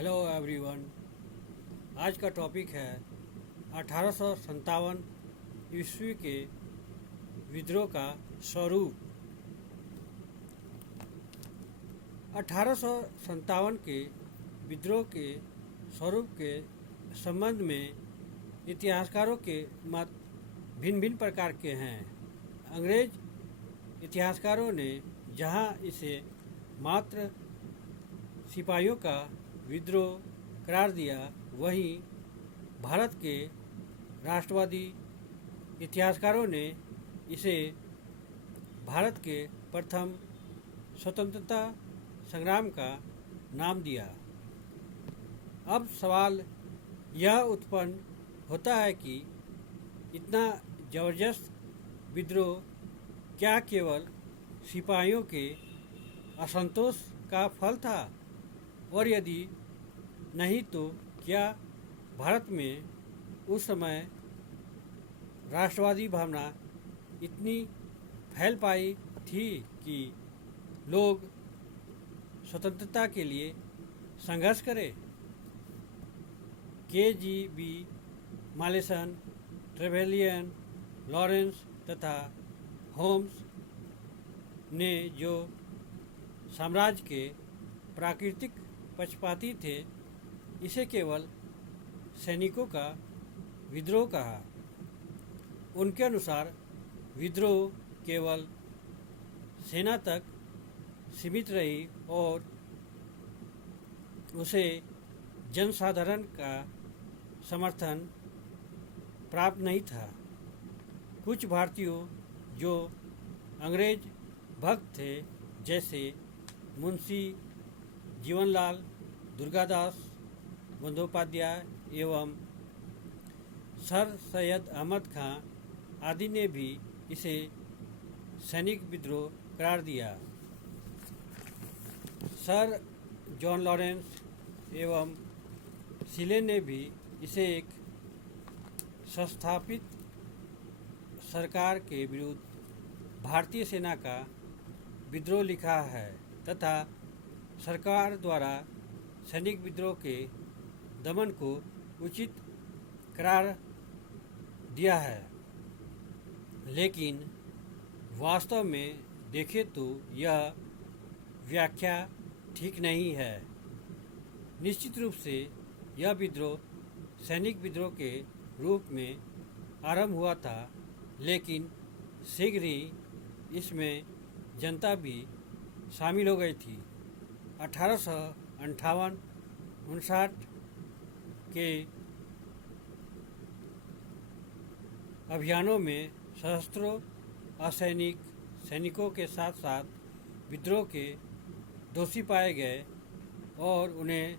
Hello everyone. आज का topic है 1857 ईस्वी के विद्रोह का स्वरूप। 1857 के विद्रोह के स्वरूप के संबंध में इतिहासकारों के मत भिन्न भिन्न प्रकार के हैं। अंग्रेज इतिहासकारों ने जहां इसे मात्र सिपाहियों का विद्रोह करार दिया, वहीं भारत के राष्ट्रवादी इतिहासकारों ने इसे भारत के प्रथम स्वतंत्रता संग्राम का नाम दिया। अब सवाल यह उत्पन्न होता है कि इतना जबरदस्त विद्रोह क्या केवल सिपाहियों के असंतोष का फल था, और यदि नहीं तो क्या भारत में उस समय राष्ट्रवादी भावना इतनी फैल पाई थी कि लोग स्वतंत्रता के लिए संघर्ष करें। KGB, मालेसन, ट्रेवेलियन, लॉरेंस तथा होम्स ने जो साम्राज्य के प्राकृतिक पक्षपाती थे, इसे केवल सैनिकों का विद्रोह कहा। उनके अनुसार विद्रोह केवल सेना तक सीमित रही और उसे जनसाधारण का समर्थन प्राप्त नहीं था। कुछ भारतीयों जो अंग्रेज भक्त थे, जैसे मुंशी जीवनलाल, दुर्गादास बंदोपाध्याय एवं सर सैयद अहमद खां आदि ने भी इसे सैनिक विद्रोह करार दिया। सर जॉन लॉरेंस एवं सिले ने भी इसे एक संस्थापित सरकार के विरुद्ध भारतीय सेना का विद्रोह लिखा है तथा सरकार द्वारा सैनिक विद्रोह के दमन को उचित करार दिया है। लेकिन वास्तव में देखें तो यह व्याख्या ठीक नहीं है। निश्चित रूप से यह विद्रोह सैनिक विद्रोह के रूप में आरंभ हुआ था, लेकिन शीघ्र ही इसमें जनता भी शामिल हो गई थी। 1858-59 के अभियानों में सशस्त्रों असैनिक सैनिकों के साथ साथ विद्रोह के दोषी पाए गए और उन्हें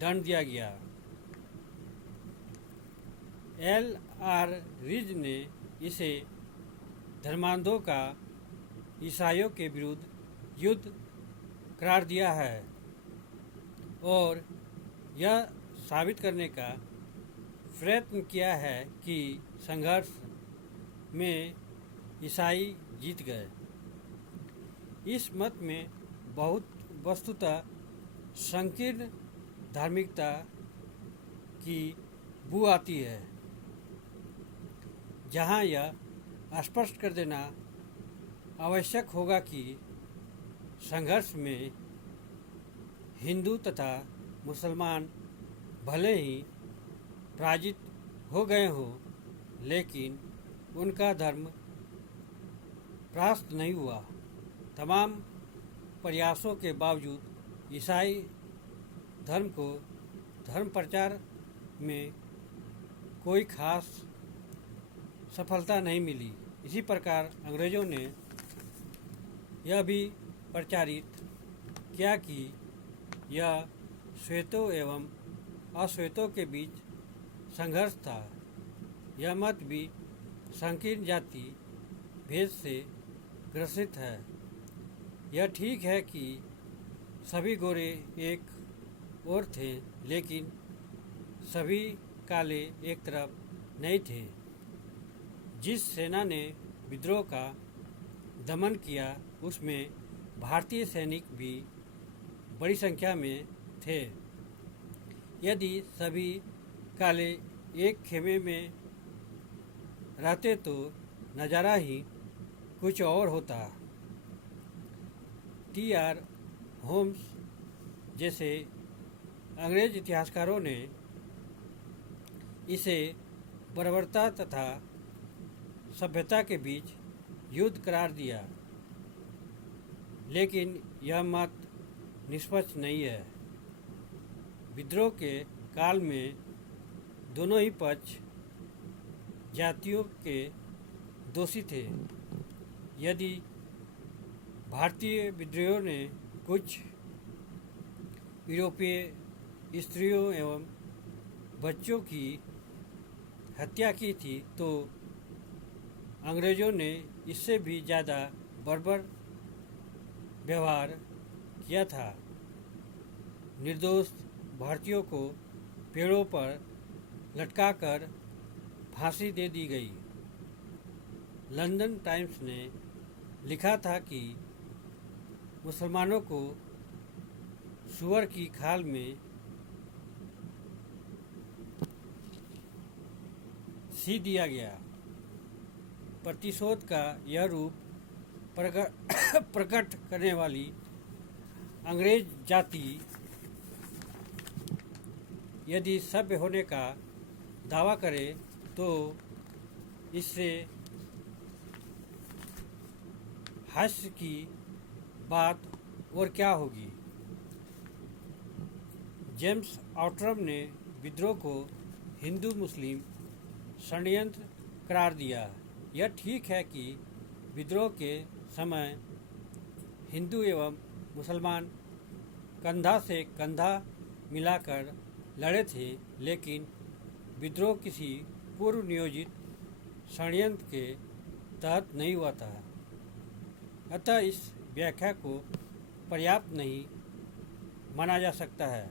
दंड दिया गया। L.R. रीज ने इसे धर्मांधों का ईसाइयों के विरुद्ध युद्ध करार दिया है और यह साबित करने का प्रयत्न किया है कि संघर्ष में ईसाई जीत गए। इस मत में बहुत वस्तुतः संकीर्ण धार्मिकता की बू आती है, जहां यह स्पष्ट कर देना आवश्यक होगा कि संघर्ष में हिंदू तथा मुसलमान भले ही पराजित हो गए हों, लेकिन उनका धर्म परास्त नहीं हुआ। तमाम प्रयासों के बावजूद ईसाई धर्म को धर्म प्रचार में कोई खास सफलता नहीं मिली। इसी प्रकार अंग्रेजों ने यह भी प्रचारित किया कि यह श्वेतों एवं अश्वेतों के बीच संघर्ष था। यह मत भी संकीर्ण जाति भेद से ग्रसित है। यह ठीक है कि सभी गोरे एक ओर थे, लेकिन सभी काले एक तरफ नहीं थे। जिस सेना ने विद्रोह का दमन किया, उसमें भारतीय सैनिक भी बड़ी संख्या में थे। यदि सभी काले एक खेमे में रहते तो नज़ारा ही कुछ और होता। टी.आर. होम्स जैसे अंग्रेज इतिहासकारों ने इसे बर्बरता तथा सभ्यता के बीच युद्ध करार दिया, लेकिन यह मत निष्पक्ष नहीं है। विद्रोह के काल में दोनों ही पक्ष जातियों के दोषी थे। यदि भारतीय विद्रोहियों ने कुछ यूरोपीय स्त्रियों एवं बच्चों की हत्या की थी, तो अंग्रेज़ों ने इससे भी ज़्यादा बर्बर व्यवहार किया था। निर्दोष भारतीयों को पेड़ों पर लटकाकर फांसी दे दी गई। लंदन टाइम्स ने लिखा था कि मुसलमानों को सूअर की खाल में सी दिया गया। प्रतिशोध का यह रूप प्रकट करने वाली अंग्रेज जाति यदि सभ्य होने का दावा करे तो इससे हास्य की बात और क्या होगी। जेम्स आउट्रम ने विद्रोह को हिंदू मुस्लिम षड्यंत्र करार दिया। यह ठीक है कि विद्रोह के समय हिंदू एवं मुसलमान कंधा से कंधा मिलाकर लड़े थे, लेकिन विद्रोह किसी पूर्व नियोजित षड्यंत्र के तहत नहीं हुआ था। अतः इस व्याख्या को पर्याप्त नहीं माना जा सकता है।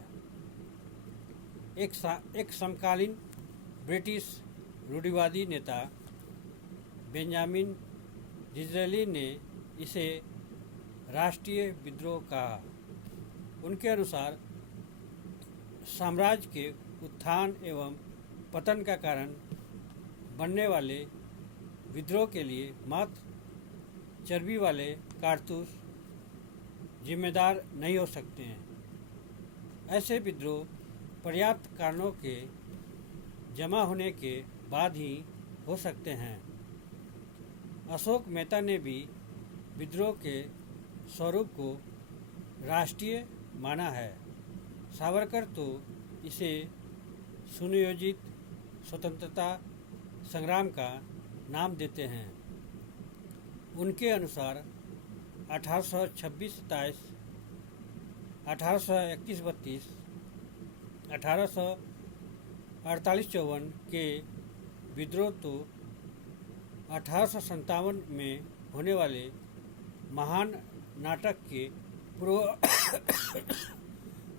एक समकालीन ब्रिटिश रूढ़िवादी नेता बेंजामिन डिज़रेली ने इसे राष्ट्रीय विद्रोह कहा। उनके अनुसार साम्राज्य के उत्थान एवं पतन का कारण बनने वाले विद्रोह के लिए मात्र चर्बी वाले कारतूस जिम्मेदार नहीं हो सकते हैं। ऐसे विद्रोह पर्याप्त कारणों के जमा होने के बाद ही हो सकते हैं। अशोक मेहता ने भी विद्रोह के स्वरूप को राष्ट्रीय माना है। सावरकर तो इसे सुनियोजित स्वतंत्रता संग्राम का नाम देते हैं। उनके अनुसार 1826-27, 1831-32, 1848-54 के विद्रोह तो 1857 में होने वाले महान नाटक के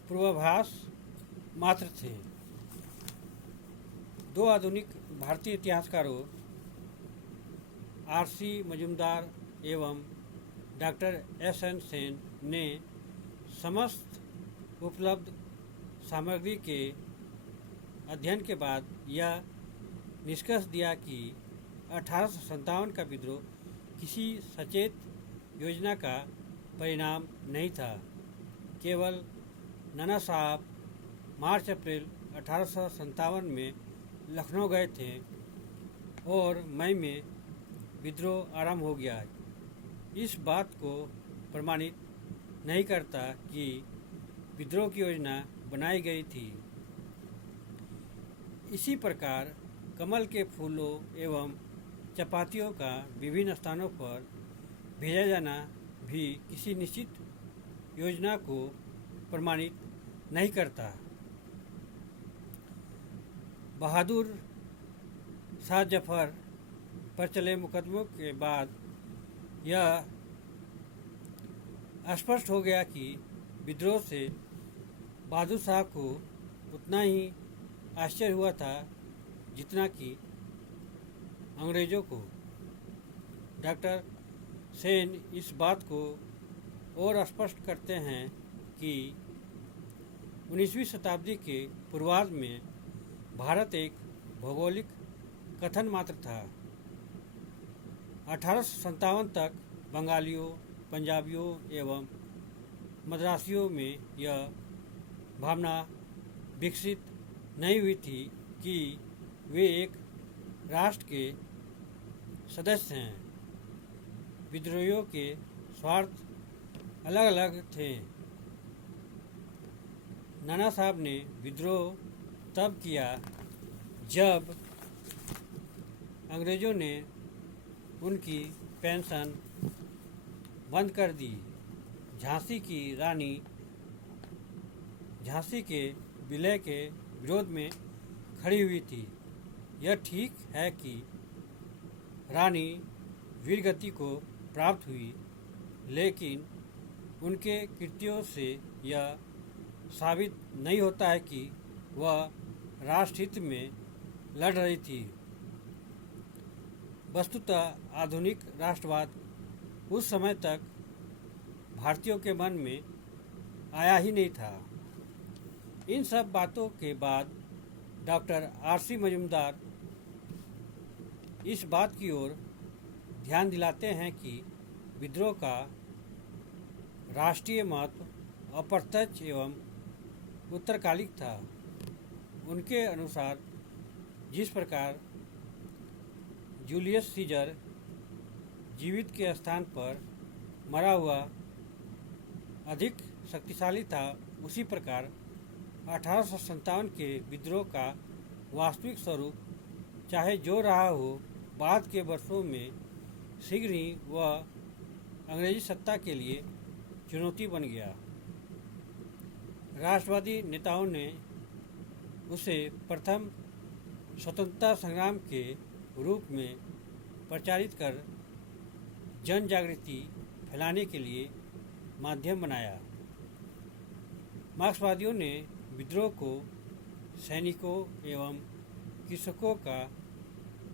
पूर्वाभास मात्र थे। दो आधुनिक भारतीय इतिहासकारों R.C. मजूमदार एवं डॉक्टर S.N. सेन ने समस्त उपलब्ध सामग्री के अध्ययन के बाद यह निष्कर्ष दिया कि 1857 का विद्रोह किसी सचेत योजना का परिणाम नहीं था। केवल नाना साहब मार्च-अप्रैल 1857 में लखनऊ गए थे और मई में विद्रोह आरंभ हो गया। इस बात को प्रमाणित नहीं करता कि विद्रोह की योजना बनाई गई थी। इसी प्रकार कमल के फूलों एवं चपातियों का विभिन्न स्थानों पर भेजा जाना भी किसी निश्चित योजना को प्रमाणित नहीं करता। बहादुर शाह जफर पर चले मुकदमों के बाद यह स्पष्ट हो गया कि विद्रोह से बहादुर शाह को उतना ही आश्चर्य हुआ था जितना कि अंग्रेज़ों को। डॉक्टर सेन इस बात को और स्पष्ट करते हैं कि 19वीं शताब्दी के पूर्वार्ध में भारत एक भौगोलिक कथन मात्र था। 1857 तक बंगालियों, पंजाबियों एवं मद्रासियों में यह भावना विकसित नहीं हुई थी कि वे एक राष्ट्र के सदस्य हैं। विद्रोहियों के स्वार्थ अलग अलग थे। नाना साहब ने विद्रोह तब किया जब अंग्रेज़ों ने उनकी पेंशन बंद कर दी। झांसी की रानी झांसी के विलय के विरोध में खड़ी हुई थी। यह ठीक है कि रानी वीरगति को प्राप्त हुई, लेकिन उनके कृत्यों से यह साबित नहीं होता है कि वह राष्ट्रहित में लड़ रही थी। वस्तुतः आधुनिक राष्ट्रवाद उस समय तक भारतीयों के मन में आया ही नहीं था। इन सब बातों के बाद डॉक्टर R.C. मजूमदार इस बात की ओर ध्यान दिलाते हैं कि विद्रोह का राष्ट्रीय महत्व अप्रत्यक्ष एवं उत्तरकालिक था। उनके अनुसार जिस प्रकार जूलियस सीजर जीवित के स्थान पर मरा हुआ अधिक शक्तिशाली था, उसी प्रकार 1857 के विद्रोह का वास्तविक स्वरूप चाहे जो रहा हो, बाद के वर्षों में शीघ्र ही वह अंग्रेजी सत्ता के लिए चुनौती बन गया। राष्ट्रवादी नेताओं ने उसे प्रथम स्वतंत्रता संग्राम के रूप में प्रचारित कर जन जागृति फैलाने के लिए माध्यम बनाया। मार्क्सवादियों ने विद्रोह को सैनिकों एवं कृषकों का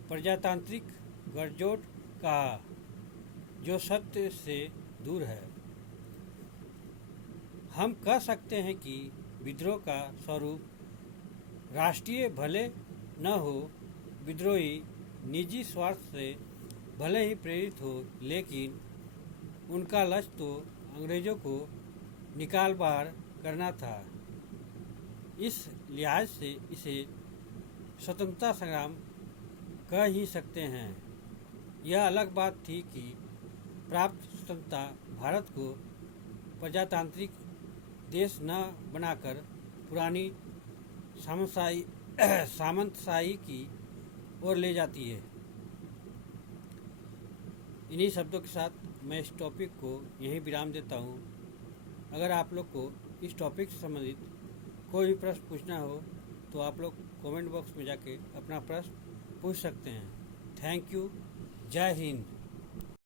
प्रजातांत्रिक गठजोड़ कहा, जो सत्य से दूर है। हम कह सकते हैं कि विद्रोह का स्वरूप राष्ट्रीय भले न हो, विद्रोही निजी स्वार्थ से भले ही प्रेरित हो, लेकिन उनका लक्ष्य तो अंग्रेजों को निकाल बाहर करना था। इस लिहाज से इसे स्वतंत्रता संग्राम कह ही सकते हैं। यह अलग बात थी कि प्राप्त स्वतंत्रता भारत को प्रजातांत्रिक देश न बनाकर पुरानी सामंतशाही की ओर ले जाती है। इन्हीं शब्दों के साथ मैं इस टॉपिक को यहीं विराम देता हूँ। अगर आप लोग को इस टॉपिक से संबंधित कोई भी प्रश्न पूछना हो तो आप लोग कमेंट बॉक्स में जाके अपना प्रश्न पूछ सकते हैं। Thank you. जय हिंद।